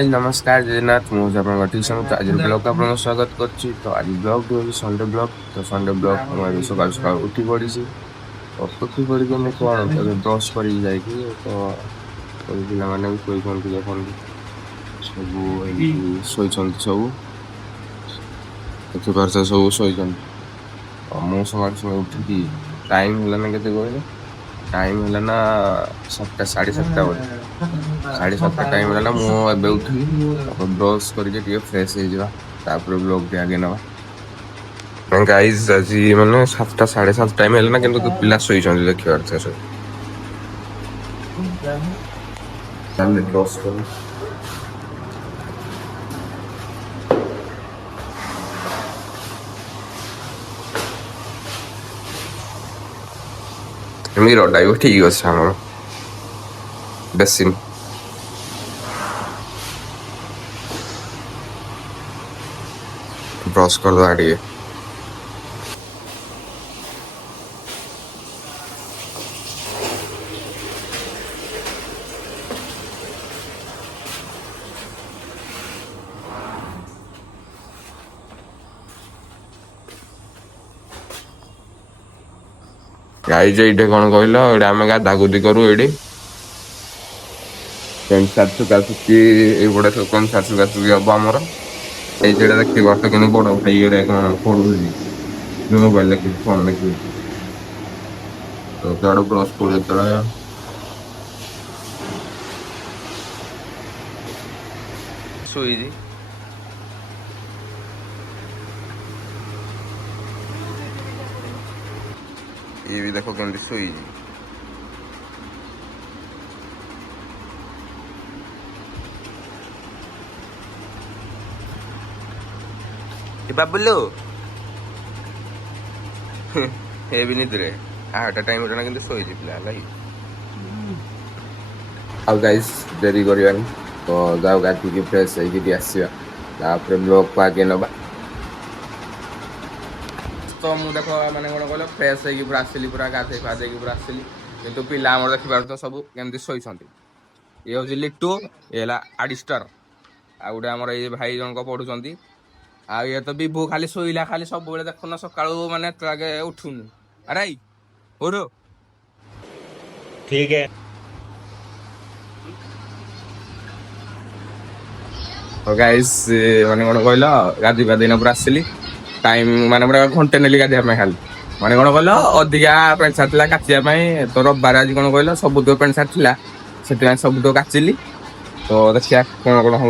नमस्कार जयनाथ मुझे तो आज ब्लॉग का आपको स्वागत करुच्ची। तो आज ब्लॉग हूँ संडे ब्लॉग। तो संडे ब्लॉग मुझे सकाल सकाल उठी पड़ी उठी पड़ी मैं कौन ब्रश कर मैंने भी शोचती देखते सब शोचती सब देखिपार सब शोचती। मु सकाल उठी टाइम है के टाइम है ना 7टा 7:30 बजे 7:30 टाइम है मुझे उठिली ब्रश करके फ्रेश हो ब्लॉग आगे नवा गाइज आज मैंने 7टा 7:30 टाइम है ना कि पिला शोच देखिए ब्रश कर मीरटा भी ठीक अच्छे आम बेसिन ब्रश करदे टे गाइज ये कौन कहल आम गाधा गुधी करूँ ये पेंट सार्ट सुखा सुखी ये सब पेंट सार्ट सुखा सुखी हम आमर ये देखिए बर्ष कि बड़ भाई पढ़ुची जो मोबाइल देखिए फोन देखिए तो क्या ब्रश कर शोची ये भी देखो केमती शोची बाबुलो ये भी निद्रे आठटा टाइम उठना कि शोची पिला अब गाइस देरी कर तो जाओ गाधी फ्रेश आसवा ब्लॉग को आगे नवा। तो मुझे देख मैंने कौन कह फ्रेश पूरा आसली पूरा गाधे फाधे पूरा आसली कि पिला देखिपार सब केमती शोचती। ये हूँ लिट्टू ये आडिस्टर आ गए आम ये भाई जनक पढ़ुं आ ये तो विभू खाली शोला खाली सब देखुन सका माने आगे उठुन अरे हो ठीक है गाइस माने कौन कहल गाधी पाधी पूरा आसली टाइम माने पूरा घंटे नेली गाधिया खाली माने कौन कहल अधिका पेंट सार्ट था काचापी तो रविवार आज कौन कहल सब पेंट सार्ट था से सब काचिली तो देखिए कौन कौन हो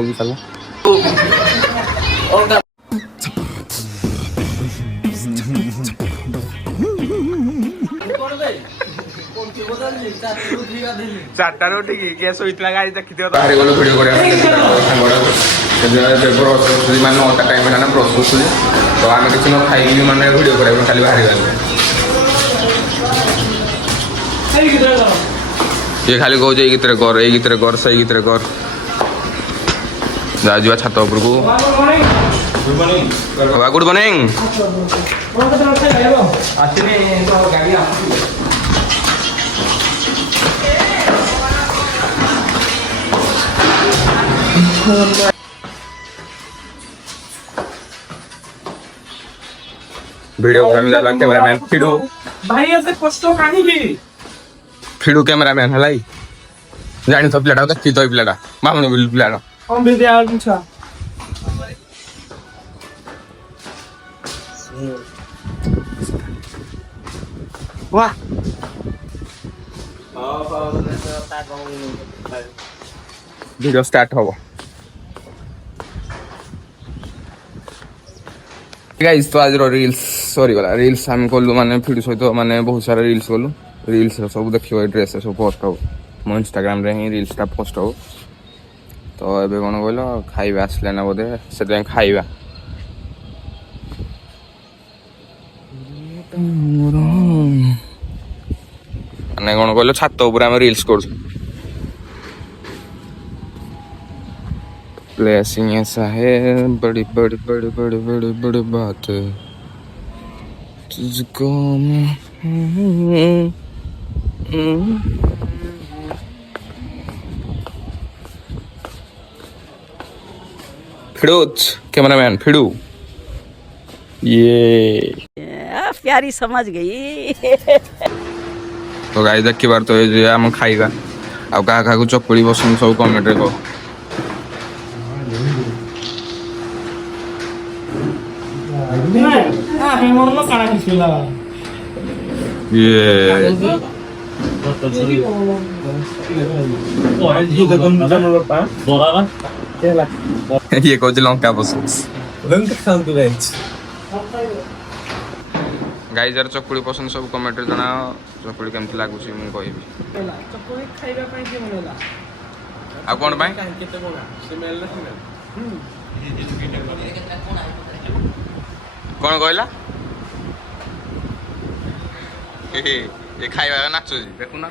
चार्टार उठिक किए शोला गाड़ी देखी बाहर गलो भिड मान 9टा टाइम है ब्रश कर तो आम किसी न खाई मैंने भिड कर खाली बाहर ये खाली कहे ये गीत कर ये गीत कर से गीत कर जा छात उपर को गुड मॉर्निंग वीडियो कैमरामैन फिडू भाई ऐसे कष्ट काहे की फिडू कैमरामैन है जानी तो पिलाटा देखी तो पिलाटा मामून बिल पिलाटा हम भी दिया पूछा वाह वीडियो स्टार्ट हो गाइस। तो आज रील्स सॉरी वाला रील्स आम कलु माने फिर सहित माने बहुत सारा रील्स कलु रील्स सब देखियो ड्रेस सब पोस्ट हो मो इंस्टाग्राम रे ही रील्स टा पोस्ट हो। तो एबे कोन कहलो खाइबा आसले ना बोधे से खाइबा माने कोन कहलो छात ऊपर हम रील्स कर ब्लेसिंग ऐसा है बड़ी बड़ी बड़ी बड़ी बड़ी बड़ी बात है तुझको फिरोज कैमरामैन फिडू ये प्यारी समझ गई। तो गाइस देखी बार तो ये हम खाइबा आ का का को चकुली पसंद सब कमेंट रे को ये ये कोच लंका पसंद गाइस यार चकुली पसंद सब कमेंट रे जना चकुली केमति लागु छी मु कहबी ଚକୁଳି ଖାଇବା ପାଇଁ କିଏ ବନେଇଲା? आ कोन भाई କେତେ ବଗା? ସ୍ମେଲ୍ ନା ସ୍ମେଲ୍? कौन कहला ये खाइबा नाचो जी देखु ना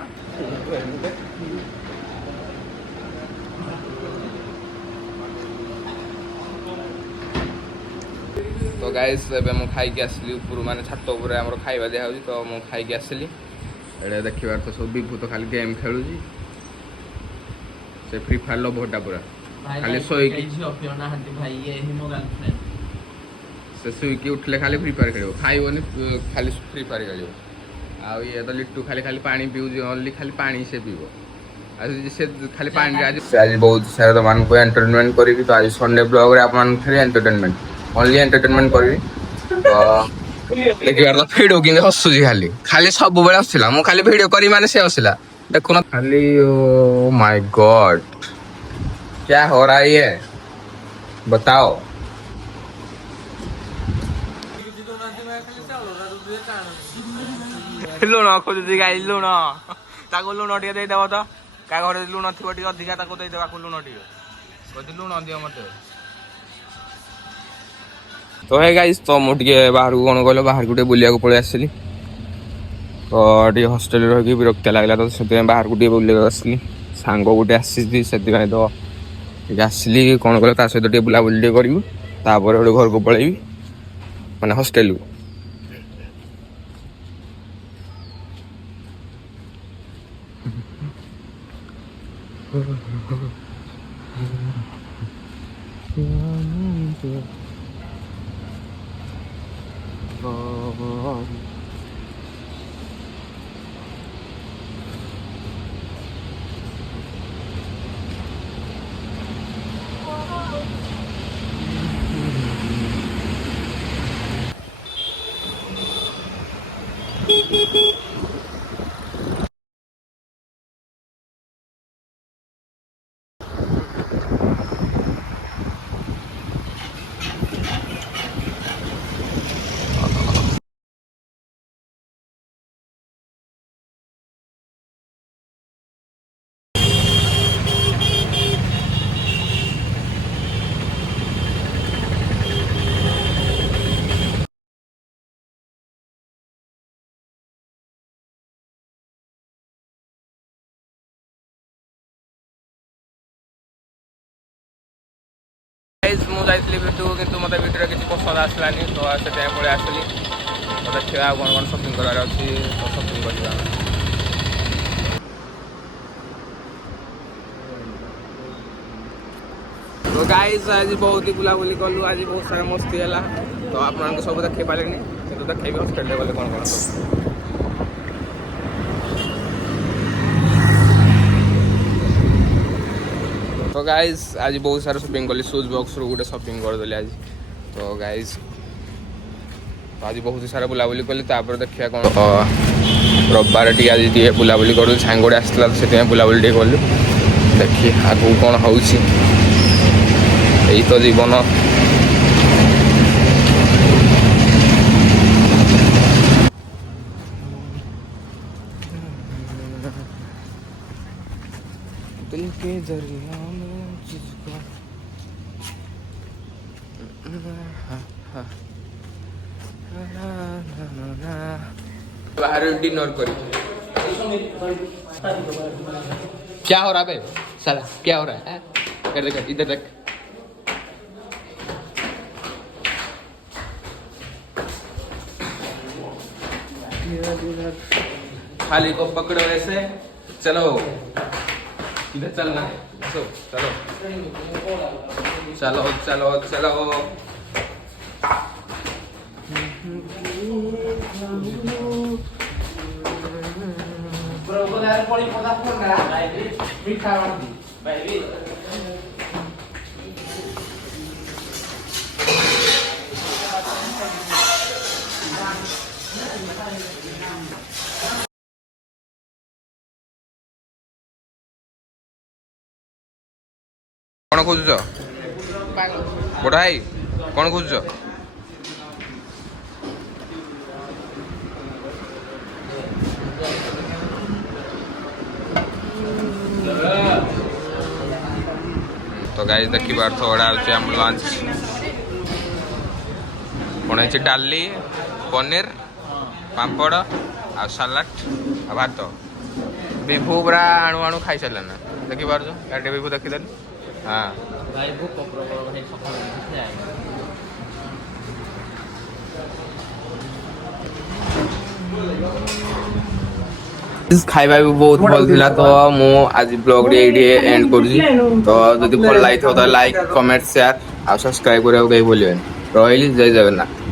तो गाइस एबे मु खाई के आसली ऊपर माने छात ऊपर हमर खाइबा दे होजी तो मु खाई के आसली एडे देखिबार तो सब बिभूत खाली गेम खेलु जी से फ्री फायर लो भोटा पूरा खाली सोई की भाई ये हिमो गर्लफ्रेंड से सोई की उठले खाली फ्री फायर खेलियो खाइबोनी खाली फ्री फायर खेलियो आ ये तो लिट्टू खाली खाली पानी पीउ जी ओनली खाली पानी से पीबो आज से खाली पानी आज बहुत सारा मान को एंटरटेनमेंट करी तो आज संडे ब्लॉग रे आपन खाली एंटरटेनमेंट ओनली एंटरटेनमेंट करी तो देखिबार तो वीडियो कि हसु जी खाली खाली सब बेला हसला मु खाली वीडियो करी माने से हसला देखो ना खाली ओ माय गॉड क्या हो रहा है ये बताओ लुण खोजुची गाई लुण ताको लुण टिके देदेव तो का घर लुण थी टे अधिका ताको देदेव लुण टिके कह लुण दियो मत तो है गाइस तो मुझे बाहर को कौन कहल बाहर को बुलिया पलि आसली तो टे हस्टेल रही विरक्त लगला तो से बाहर को बुलिया आसली सांग गोटे आसी से तो आसली कौन कल ता सहित बुलाबुली करी गोटे घर को पलैबी माने हस्टेल को मुझे भिडियो कितु मत भिडियो किसी पसंद आसलानी तो से पलि आसली तो देखा कौन कौन सपिंग करार अच्छी तो सपिंग करवा तो गाइस आज बहुत ही बुलाबुली कलु आज बहुत सारा मस्ती है तो आप सब देखे पारे कि देखेबी हस्टेल गले कौन कौन सब तो गाइस आज बहुत सारा शॉपिंग कली शूज बॉक्स रो गोटे शॉपिंग कर देली आज तो गाइस तो आज बहुत सारा बुलाबुली कली तापर देखिया कौन रविवार टी आज टी बुलाबुली करू सांगोड़े आसला से बुलाबुली टी कलु देखिए आगू कौन होउछि यही तो जीवन दिल के दरिया में जिसको बाहर डिनर करी क्या हो रहा है साला क्या हो रहा है इधर देख इधर देख खाली को पकड़ो ऐसे चलो इधर चलना आसो चलो चलो चलो चलो कौन खोजुच बड़ भाई कौन खोजुच तो गाइस देखी पार्थ ओडा होची हम लंच कोन है डाली पनीर पापड़ आ सलाड आ भात विभू पूरा आणु आणु खाई सारे ना देखी पार्छ यार विभू देखी देली हाँ भाई भूख प्रबल भाई सकाळ खाଇବା भी बहुत भल थिला तो मु आज ब्लॉग रे एडी एंड करजी तो जदि भल लागिथो तो लाइक कमेंट शेयर आ सब्सक्राइब करियो कहि बोलिबेन रहिली जय जगन्नाथ।